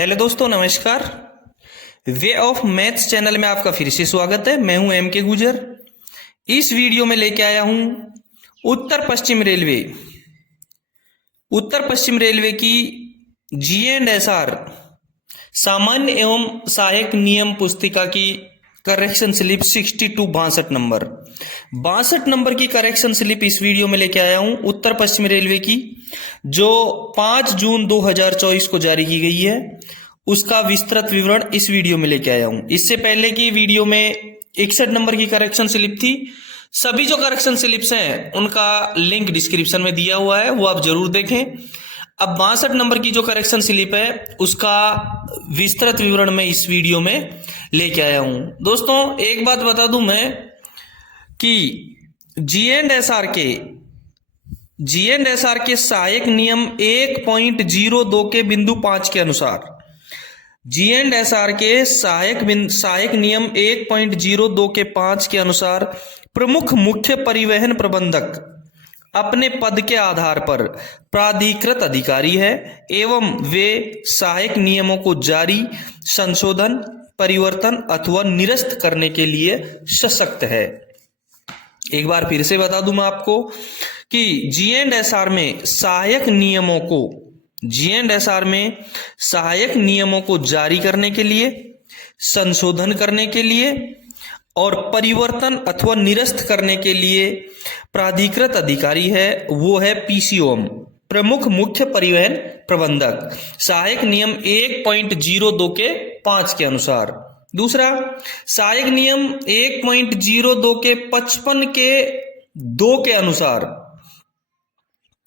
Hello दोस्तों, नमस्कार। Way of maths channel में आपका फिर से स्वागत है। मैं हूं एम के गुजर। इस वीडियो में लेके आया हूं उत्तर पश्चिम रेलवे की G&SR सामान्य एवं सहायक नियम पुस्तिका की करेक्शन स्लिप 62 नंबर की करेक्शन स्लिप इस वीडियो में लेके आया हूं उत्तर पश्चिम रेलवे की, जो 5 जून 2024 को जारी की गई है। उसका विस्तृत विवरण इस वीडियो में लेके आया हूं। इससे पहले की वीडियो में 61 नंबर की करेक्शन स्लिप थी। सभी जो करेक्शन स्लिप्स हैं उनका लिंक डिस्क्रिप्शन में दिया हुआ है, वो आप जरूर देखें। अब 62 नंबर की जो करेक्शन स्लिप है उसका विस्तृत विवरण मैं इस वीडियो में लेके आया हूं। दोस्तों, एक बात बता दूं मैं कि G&SR के सहायक नियम 1.02 के बिंदु 5 के अनुसार G&SR के सहायक नियम 1.02 के 5 के अनुसार प्रमुख मुख्य परिवहन प्रबंधक अपने पद के आधार पर प्राधिकृत अधिकारी है एवं वे सहायक नियमों को जारी, संशोधन, परिवर्तन अथवा निरस्त करने के लिए सशक्त है। एक बार फिर से बता दूं मैं आपको कि G&SR में सहायक नियमों को जारी करने के लिए, संशोधन करने के लिए और परिवर्तन अथवा निरस्त करने के लिए प्राधिकृत अधिकारी है, वो है PCOM, प्रमुख मुख्य परिवहन प्रबंधक, सहायक नियम 1.02 के 5 के अनुसार। दूसरा, सहायक नियम 1.02 के 55 के 2 के अनुसार,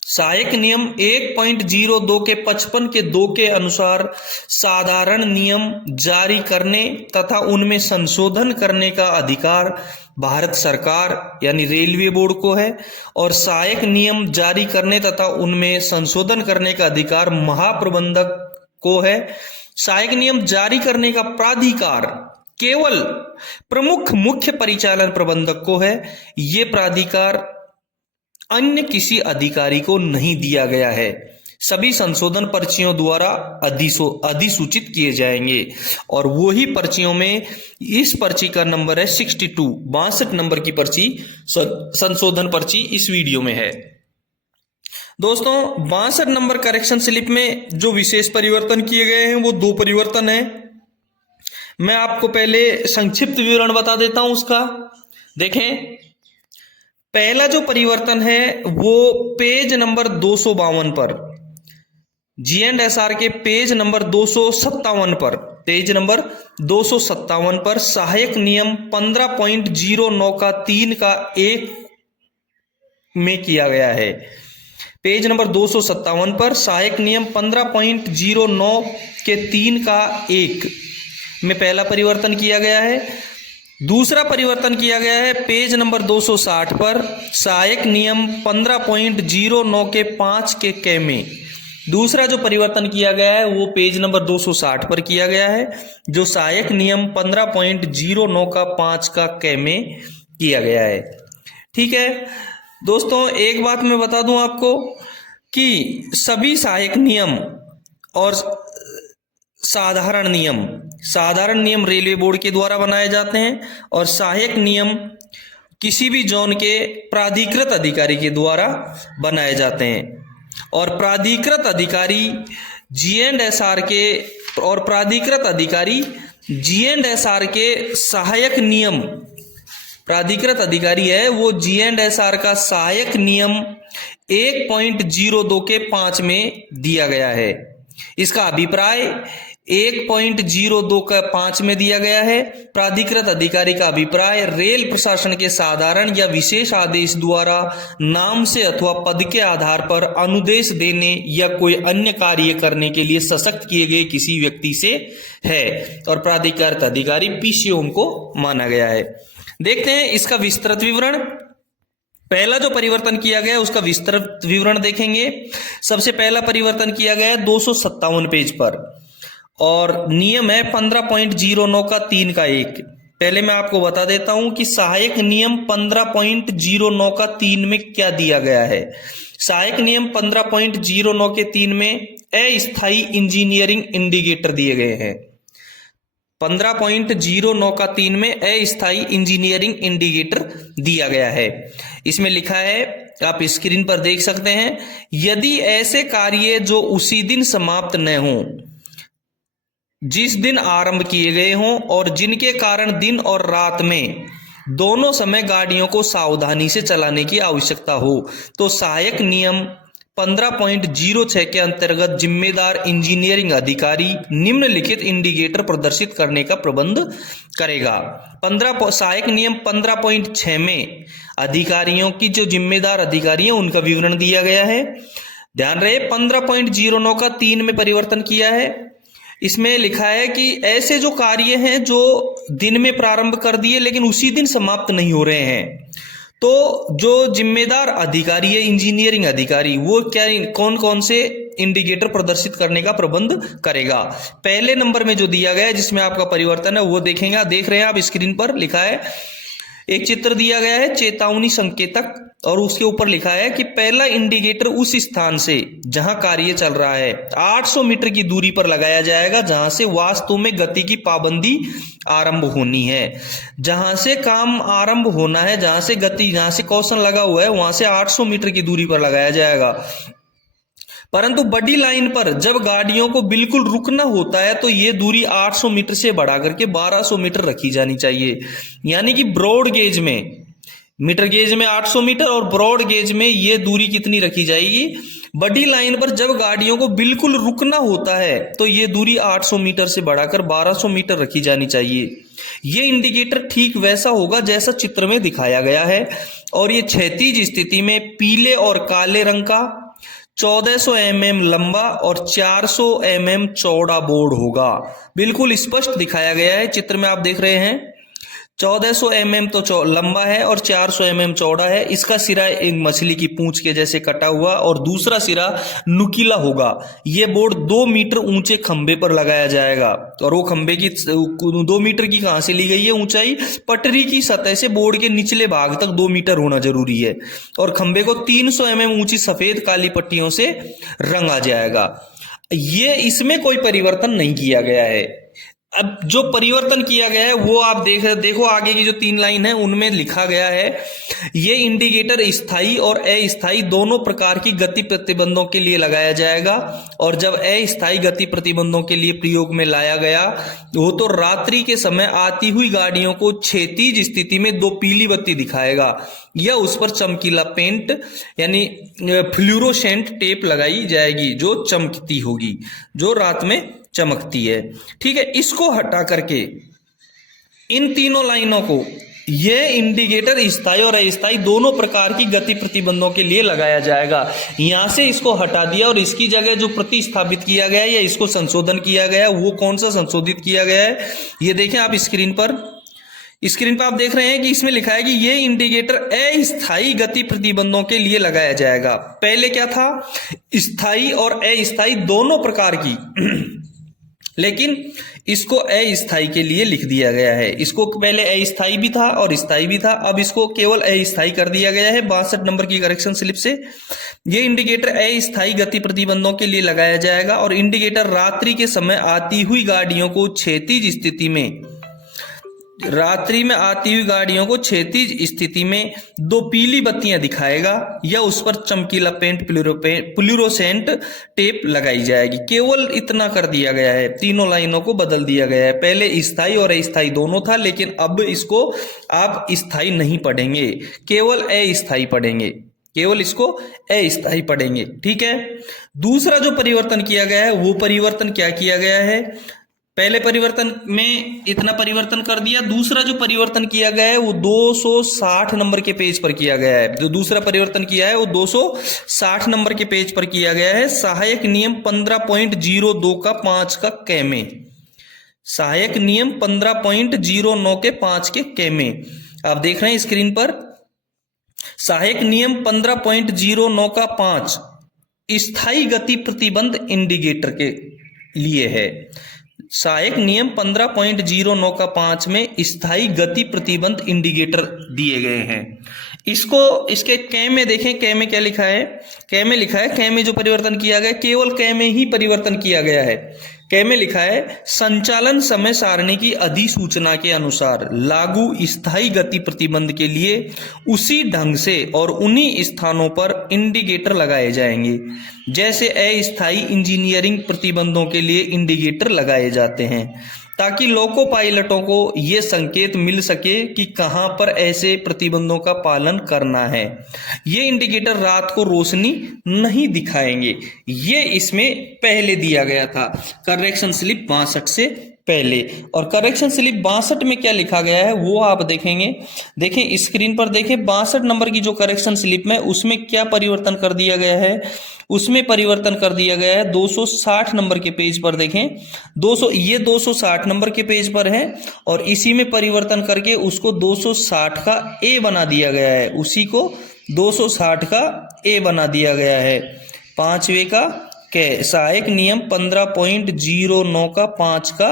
सहायक नियम 1.02 के 55 के 2 के अनुसार साधारण नियम जारी करने तथा उनमें संशोधन करने का अधिकार भारत सरकार यानी रेलवे बोर्ड को है और सहायक नियम जारी करने तथा उनमें संशोधन करने का अधिकार महाप्रबंधक को है। सहायक नियम जारी करने का प्राधिकार केवल प्रमुख मुख्य परिचालन प्रबंधक को है। ये प्राधिकार अन्य किसी अधिकारी को नहीं दिया गया है। सभी संशोधन पर्चियों द्वारा अधिसूचित किए जाएंगे और वो ही पर्चियों में इस पर्ची का नंबर है 62 नंबर की पर्ची, संशोधन पर्ची इस वीडियो में है। दोस्तों, 62 नंबर करेक्शन स्लिप में जो विशेष परिवर्तन किए गए हैं वो 2 परिवर्तन है। मैं आपको पहले संक्षिप्त विवरण बता देता हूं उसका। देखें, पहला जो परिवर्तन है वो पेज नंबर 252 पर, G&SR के पेज नंबर 257 पर सहायक नियम 15.09 का 3 का 1 में किया गया है। पेज नंबर 257 पर सहायक नियम 15.09 के 3 का 1 में पहला परिवर्तन किया गया है। दूसरा परिवर्तन किया गया है पेज नंबर 260 पर सहायक नियम 15.09 के 5 के क में। दूसरा जो परिवर्तन किया गया है वो पेज नंबर 260 पर किया गया है, जो सहायक नियम 15.09 का 5 का क में किया गया है। ठीक है दोस्तों, एक बात मैं बता दूं आपको कि सभी सहायक नियम और साधारण नियम रेलवे बोर्ड के द्वारा बनाए जाते हैं और सहायक नियम किसी भी जोन के प्राधिकृत अधिकारी के द्वारा बनाए जाते हैं। और प्राधिकृत अधिकारी G&SR के सहायक नियम, प्राधिकृत अधिकारी है वो G&SR का सहायक नियम 1.02 के 5 में दिया गया है। इसका अभिप्राय 1.02 का 5 में दिया गया है। प्राधिकृत अधिकारी का अभिप्राय रेल प्रशासन के साधारण या विशेष आदेश द्वारा नाम से अथवा पद के आधार पर अनुदेश देने या कोई अन्य कार्य करने के लिए सशक्त किए गए किसी व्यक्ति से है और प्राधिकृत अधिकारी PCOM को माना गया है। देखते हैं इसका विस्तृत विवरण। पहला जो परिवर्तन किया गया उसका विस्तृत विवरण देखेंगे। सबसे पहला परिवर्तन किया गया 257 पेज पर और नियम है 15.09 का 3 का 1। पहले मैं आपको बता देता हूं कि सहायक नियम 15.09 का 3 में क्या दिया गया है। सहायक नियम 15.09 के 3 में अस्थायी इंजीनियरिंग इंडिकेटर दिए गए हैं। 15.09 का 3 में अस्थायी इंजीनियरिंग इंडिकेटर दिया गया है। इसमें लिखा है, आप स्क्रीन पर देख सकते हैं, यदि ऐसे कार्य जो उसी दिन समाप्त न हों, जिस दिन आरंभ किए गए हों और जिनके कारण दिन और रात में दोनों समय गाड़ियों को सावधानी से चलाने की आवश्यकता हो, तो सहायक नियम 15.06 के अंतर्गत जिम्मेदार इंजीनियरिंग अधिकारी निम्नलिखित इंडिकेटर प्रदर्शित करने का प्रबंध करेगा। सहायक नियम 15.6 में अधिकारियों की जो जिम्मेदार अधिकारी हैं उनका विवरण दिया गया है। ध्यान रहे 15.09 का 3 में परिवर्तन किया है। इसमें लिखा है कि ऐसे जो कार्य हैं जो दिन में प्रारंभ कर दिए लेकिन उसी दिन समाप्त नहीं हो रहे हैं, तो जो जिम्मेदार अधिकारी है इंजीनियरिंग अधिकारी, वो क्या कौन कौन से इंडिकेटर प्रदर्शित करने का प्रबंध करेगा। पहले नंबर में जो दिया गया है जिसमें आपका परिवर्तन है वो देखेंगे, देख रहे हैं आप स्क्रीन पर लिखा है, एक चित्र दिया गया है चेतावनी संकेतक, और उसके ऊपर लिखा है कि पहला इंडिकेटर उस स्थान से जहां कार्य चल रहा है 800 मीटर की दूरी पर लगाया जाएगा जहां से वास्तव में गति की पाबंदी आरंभ होनी है। जहां से काम आरंभ होना है, जहां से गति, जहां से कौशन लगा हुआ है वहां से 800 मीटर की दूरी पर लगाया जाएगा। परंतु बड़ी लाइन पर जब गाड़ियों को बिल्कुल रुकना होता है तो ये दूरी 800 मीटर से बढ़ा करके 1200 मीटर रखी जानी चाहिए। यानी कि ब्रॉड गेज में, मीटर गेज में 800 मीटर और ब्रॉड गेज में ये दूरी कितनी रखी जाएगी, बड़ी लाइन पर जब गाड़ियों को बिल्कुल रुकना होता है तो ये दूरी 800 मीटर से बढ़ाकर 1200 मीटर रखी जानी चाहिए। ये इंडिकेटर ठीक वैसा होगा जैसा चित्र में दिखाया गया है, और ये क्षैतिज स्थिति में पीले और काले रंग का 1400 mm लंबा और 400 mm चौड़ा बोर्ड होगा। बिल्कुल स्पष्ट दिखाया गया है, चित्र में आप देख रहे हैं 1400 mm तो लंबा है और 400 mm चौड़ा है। इसका सिरा एक मछली की पूंछ के जैसे कटा हुआ और दूसरा सिरा नुकीला होगा। ये बोर्ड 2 मीटर ऊंचे खंबे पर लगाया जाएगा, और वो खंबे की 2 मीटर की कहां से ली गई है ऊंचाई, पटरी की सतह से बोर्ड के निचले भाग तक 2 मीटर होना जरूरी है, और खंबे को 300 mm ऊंची सफेद काली पट्टियों से रंगा जाएगा। ये इसमें कोई परिवर्तन नहीं किया गया है। अब जो परिवर्तन किया गया है वो आप देखो आगे की जो 3 लाइन है उनमें लिखा गया है, ये इंडिकेटर स्थायी और अस्थायी दोनों प्रकार की गति प्रतिबंधों के लिए लगाया जाएगा। और जब अस्थायी गति प्रतिबंधों के लिए प्रयोग में लाया गया वो तो रात्रि के समय आती हुई गाड़ियों को क्षैतिज स्थिति में 2 पीली बत्ती दिखाएगा या उस पर चमकीला पेंट यानी फ्लूरोसेंट टेप लगाई जाएगी जो चमकती होगी, जो रात में चमकती है। ठीक है, इसको हटा करके इन तीनों लाइनों को, ये इंडिकेटर स्थायी और अस्थायी दोनों प्रकार की गति प्रतिबंधों के लिए लगाया जाएगा। यहां से इसको हटा दिया और इसकी जगह जो प्रतिस्थापित किया गया है या इसको संशोधन किया गया है, वो कौन सा संशोधित किया गया है ये देखें आप स्क्रीन पर आप देख रहे हैं कि इसमें लिखा है कि ये इंडिकेटर अस्थायी गति प्रतिबंधों के लिए लगाया जाएगा। पहले क्या था, स्थायी और अस्थायी दोनों प्रकार की लेकिन इसको अस्थायी के लिए लिख दिया गया है। इसको पहले अस्थायी भी था और स्थायी भी था, अब इसको केवल अस्थायी कर दिया गया है 62 नंबर की करेक्शन स्लिप से। ये इंडिकेटर अस्थायी गति प्रतिबंधों के लिए लगाया जाएगा और इंडिकेटर रात्रि के समय आती हुई गाड़ियों को क्षैतिज स्थिति में, रात्रि में आती हुई गाड़ियों को क्षैतिज स्थिति में 2 पीली बत्तियां दिखाएगा या उस पर चमकीला पेंट फ्लूरोसेंट टेप लगाई जाएगी। केवल इतना कर दिया गया है, तीनों लाइनों को बदल दिया गया है। पहले स्थायी और अस्थायी दोनों था, लेकिन अब इसको आप स्थायी नहीं पढ़ेंगे, केवल अस्थायी पढ़ेंगे, केवल इसको अस्थायी पढ़ेंगे। ठीक है, दूसरा जो परिवर्तन किया गया है वो परिवर्तन क्या किया गया है, पहले परिवर्तन में इतना परिवर्तन कर दिया, दूसरा जो परिवर्तन किया गया है वो 260 नंबर के पेज पर किया गया है। जो दूसरा परिवर्तन किया है वो 260 नंबर के पेज पर किया गया है। सहायक नियम 15.02 का 5 का क में, सहायक नियम 15.09 के 5 के क में आप देख रहे हैं स्क्रीन पर। सहायक नियम 15.09 का 5 स्थायी गति प्रतिबंध इंडिकेटर के लिए है। सहायक नियम 15.09 का 5 में स्थायी गति प्रतिबंध इंडिकेटर दिए गए हैं। इसको इसके कै में देखें, कै में क्या लिखा है, कै में लिखा है, कै में जो परिवर्तन किया गया केवल कै में ही परिवर्तन किया गया है। कै में लिखा है संचालन समय सारणी की अधिसूचना के अनुसार लागू स्थायी गति प्रतिबंध के लिए उसी ढंग से और उन्हीं स्थानों पर इंडिकेटर लगाए जाएंगे जैसे अस्थायी इंजीनियरिंग प्रतिबंधों के लिए इंडिकेटर लगाए जाते हैं, ताकि लोको पायलटों को ये संकेत मिल सके कि कहां पर ऐसे प्रतिबंधों का पालन करना है। ये इंडिकेटर रात को रोशनी नहीं दिखाएंगे। ये इसमें पहले दिया गया था करेक्शन स्लिप 62 से पहले। और करेक्शन स्लिप 62 में क्या लिखा गया है वो आप देखेंगे, देखें स्क्रीन पर देखें 62 नंबर की जो करेक्शन स्लिप में उसमें क्या परिवर्तन कर दिया गया है, उसमें परिवर्तन कर दिया गया है 260 नंबर के पेज पर देखें 260 नंबर के पेज पर है और इसी में परिवर्तन करके उसको 260 का ए बना दिया गया है, उसी को 260 का ए बना दिया गया है। पांचवे का कै सहायक नियम 15.09 का 5 का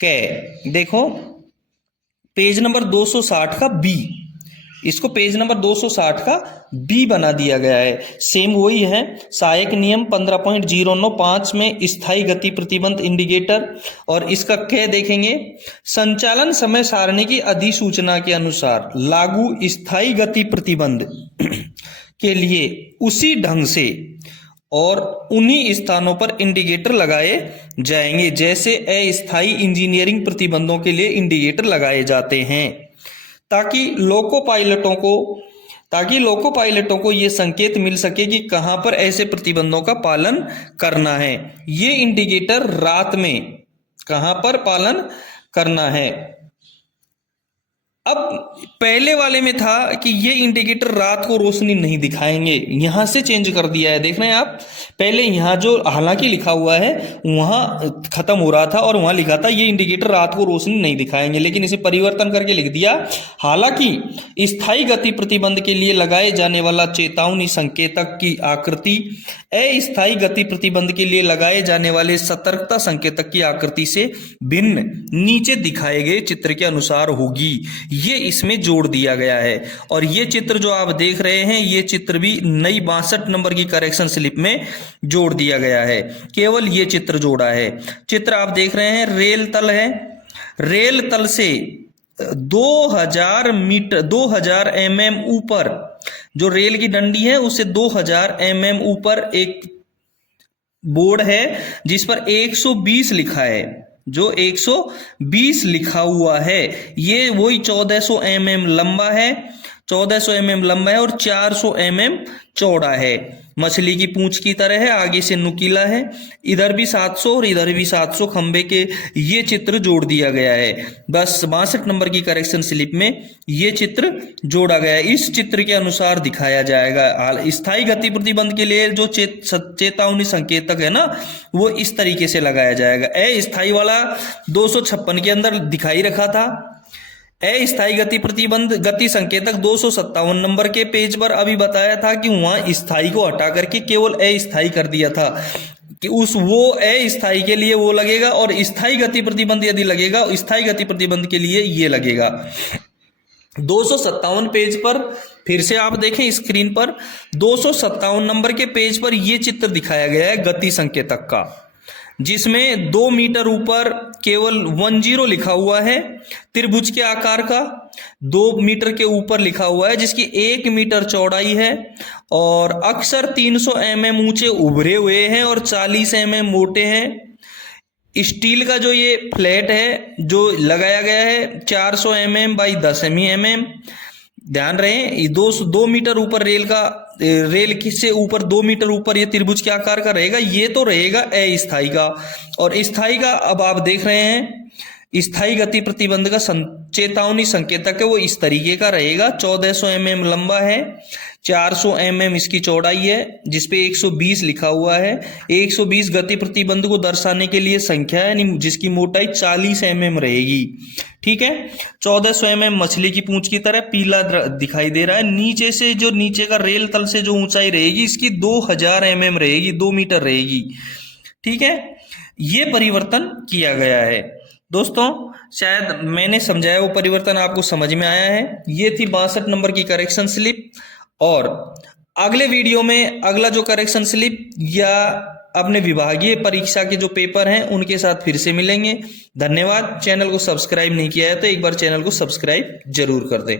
कै, देखो पेज नंबर 260 का बी, इसको पेज नंबर 260 का बी बना दिया गया है। सेम वही है सहायक नियम 15.095 में स्थायी गति प्रतिबंध इंडिकेटर, और इसका कै देखेंगे संचालन समय सारणी की अधिसूचना के अनुसार लागू स्थायी गति प्रतिबंध के लिए उसी ढंग से और उन्हीं स्थानों पर इंडिकेटर लगाए जाएंगे जैसे अस्थायी इंजीनियरिंग प्रतिबंधों के लिए इंडिकेटर लगाए जाते हैं, ताकि लोको पायलटों को ये संकेत मिल सके कि कहां पर ऐसे प्रतिबंधों का पालन करना है। ये इंडिकेटर रात में कहां पर पालन करना है। अब पहले वाले में था कि ये इंडिकेटर रात को रोशनी नहीं दिखाएंगे, यहां से चेंज कर दिया है। देख रहे हैं आप, पहले यहां जो हालांकि लिखा हुआ है वहां खत्म हो रहा था और वहां लिखा था ये इंडिकेटर रात को रोशनी नहीं दिखाएंगे, लेकिन इसे परिवर्तन करके लिख दिया हालांकि स्थायी गति प्रतिबंध के लिए लगाए जाने वाला चेतावनी संकेतक की आकृति अस्थायी गति प्रतिबंध के लिए लगाए जाने वाले सतर्कता संकेतक की आकृति से भिन्न नीचे दिखाए गए चित्र के अनुसार होगी। ये इसमें जोड़ दिया गया है। और ये चित्र जो आप देख रहे हैं ये चित्र भी नई 62 नंबर की करेक्शन स्लिप में जोड़ दिया गया है, केवल ये चित्र जोड़ा है। चित्र आप देख रहे हैं रेल तल है, रेल तल से 2000 मीटर 2000 mm ऊपर जो रेल की डंडी है उससे 2000 mm ऊपर एक बोर्ड है जिस पर 120 लिखा है, जो 120 लिखा हुआ है ये वही 1400 mm लंबा है, 1400 mm लंबा है और 400 mm चौड़ा है। मछली की पूंछ की तरह है, आगे से नुकीला है, इधर भी 700 और इधर भी 700 खंबे के ये चित्र जोड़ दिया गया है। बस 62 नंबर की करेक्शन स्लिप में ये चित्र जोड़ा गया है, इस चित्र के अनुसार दिखाया जाएगा। स्थायी गति प्रतिबंध के लिए जो चेतावनी संकेतक है ना वो इस तरीके से लगाया जाएगा। अस्थायी वाला 256 के अंदर दिखाई रखा था, अस्थायी गति प्रतिबंध गति संकेतक 257 नंबर के पेज पर अभी बताया था कि वहां स्थायी को हटा करके केवल अस्थायी कर दिया था कि वो अस्थायी के लिए वो लगेगा और स्थायी गति प्रतिबंध यदि लगेगा स्थायी गति प्रतिबंध के लिए ये लगेगा। 257 पेज पर फिर से आप देखें स्क्रीन पर 257 नंबर के पेज पर यह चित्र दिखाया गया है गति संकेतक का, जिसमें 2 मीटर ऊपर केवल 10 लिखा हुआ है त्रिभुज के आकार का, 2 मीटर के ऊपर लिखा हुआ है जिसकी 1 मीटर चौड़ाई है और अक्सर 300 mm ऊंचे उभरे हुए हैं और 40 mm मोटे हैं। स्टील का जो ये फ्लैट है जो लगाया गया है 400 mm बाई 10 mm। ध्यान रहे 2 मीटर ऊपर रेल से ऊपर 2 मीटर ऊपर ये त्रिभुज के आकार का रहेगा, ये तो रहेगा अस्थायी का। और स्थायी का अब आप देख रहे हैं स्थायी गति प्रतिबंध का चेतावनी संकेतक है वो इस तरीके का रहेगा, 1400 mm लंबा है, 400 mm इसकी चौड़ाई है जिसपे 120 लिखा हुआ है। 120 गति प्रतिबंध को दर्शाने के लिए संख्या है जिसकी मोटाई 40 mm रहेगी। ठीक है, 1400 mm मछली की पूंछ की तरह पीला दिखाई दे रहा है। नीचे से जो नीचे का रेल तल से जो ऊंचाई रहेगी इसकी 2000 mm रहेगी, 2 मीटर रहेगी। ठीक है, ये परिवर्तन किया गया है। दोस्तों शायद मैंने समझाया वो परिवर्तन आपको समझ में आया है। ये थी 62 नंबर की करेक्शन स्लिप। और अगले वीडियो में अगला जो करेक्शन स्लिप या अपने विभागीय परीक्षा के जो पेपर हैं उनके साथ फिर से मिलेंगे। धन्यवाद। चैनल को सब्सक्राइब नहीं किया है तो एक बार चैनल को सब्सक्राइब जरूर कर दें।